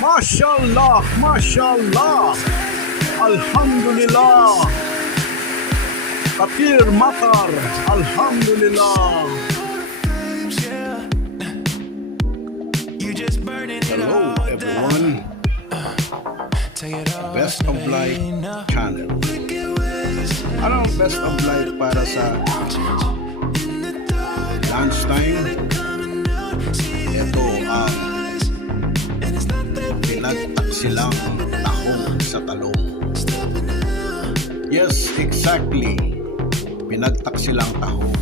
Mashallah, mashallah. Alhamdulillah. Katir matar. Alhamdulillah. Hello everyone. Best of Life channel. Anong Best of Life para sa lunchtime? Ito ang pinagtaksilang tahong sa talong. Yes, exactly. Pinagtaksilang tahong.